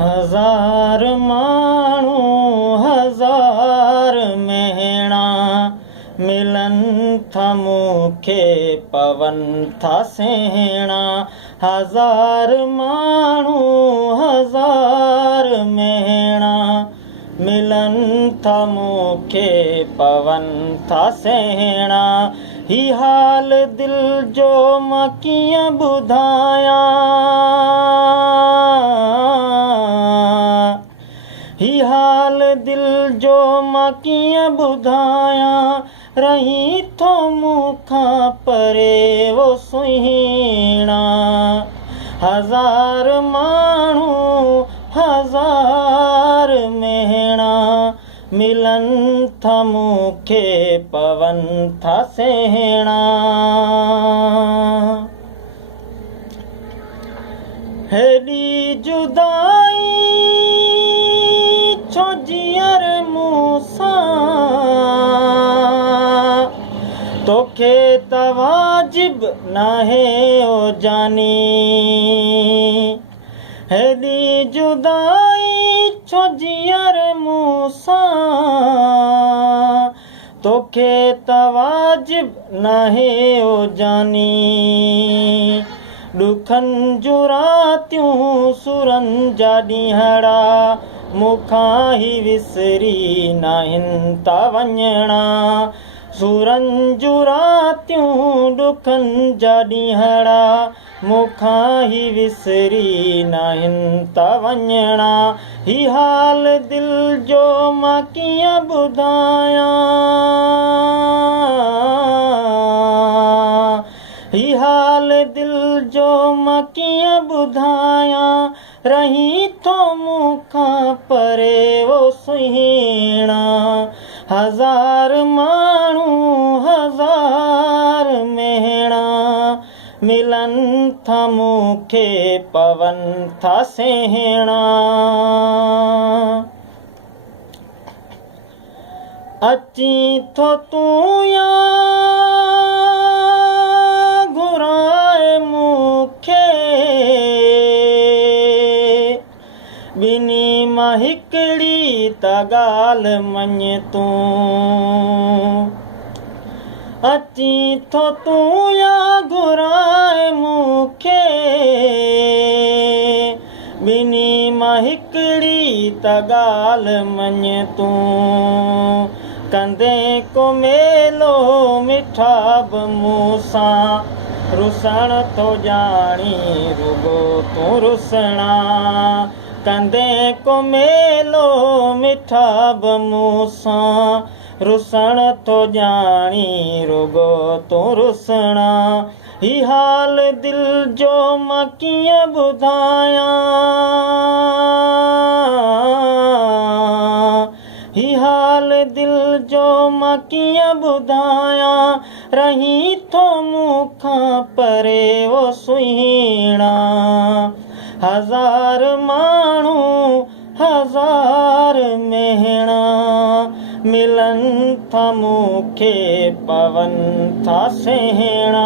हज़ार माण्हू हज़ार मेहणा मिलन था मूंखे पवन था सेहणा। हज़ार माण्हू हज़ार मेहणा मिलन था मूंखे पवन था सेहणा। ही हाल दिल जो मां कीअं ॿुधायां, ही हाल दिल जो मां कीअं ॿुधायां। रही थो मूंखां परे वो सुहिणा। हज़ार माण्हू हज़ार मेहणा मिलन था मूंखे पवन था सेहणा। हेॾी जुदाई छो जीअर मूंसां, तोखे त वाजिब नाहे ओ जानी। हेॾी जुदाई छो जीअर मूंसां, तोखे त वाजिब नाहे ओ जानी। ॾुखनि जूं रातियूं सुरनि जा ॾींहड़ा मूंखां ही विसरी नाहिनि था वञणा। सुरनि जूं रातियूं ॾुखनि जा ॾींहड़ा मूंखां ही विसरी नाहिनि था वञणा। ही हाल दिल जो मां कीअं ॿुधायां, ही हाल दिल जो मां कीअं ॿुधायां। रही थो मूंखां परे वो सुहिणा। हज़ार माण्हू हज़ार मेहणा मिलन था मूंखे पवन था सेहणा। अची थो तूं या घुराए मूंखे, ॿिन्ही मां हिकिड़ी त ॻाल्हि मञ तूं। अची थो तूं या घुराए मूंखे, ॿिन्ही मां हिकिड़ी त ॻाल्हि मञ तूं। कंदे को मेलो मिठा बि मूंसां, रुसण थो ॼाणी रुॻो तूं रुसणा। कंदे को मेलो मिठा बि मूंसां, रुसण थो ॼाणी रुॻो तूं रुसणा। ही हाल दिल जो मां कीअं ॿुधायां, ही हाल दिल जो मां कीअं ॿुधायां। रही थो मूंखां परे वो सुहिणा। हज़ार माण्हू हज़ार मेहणा मिलन था मूंखे पवन था सेहणा।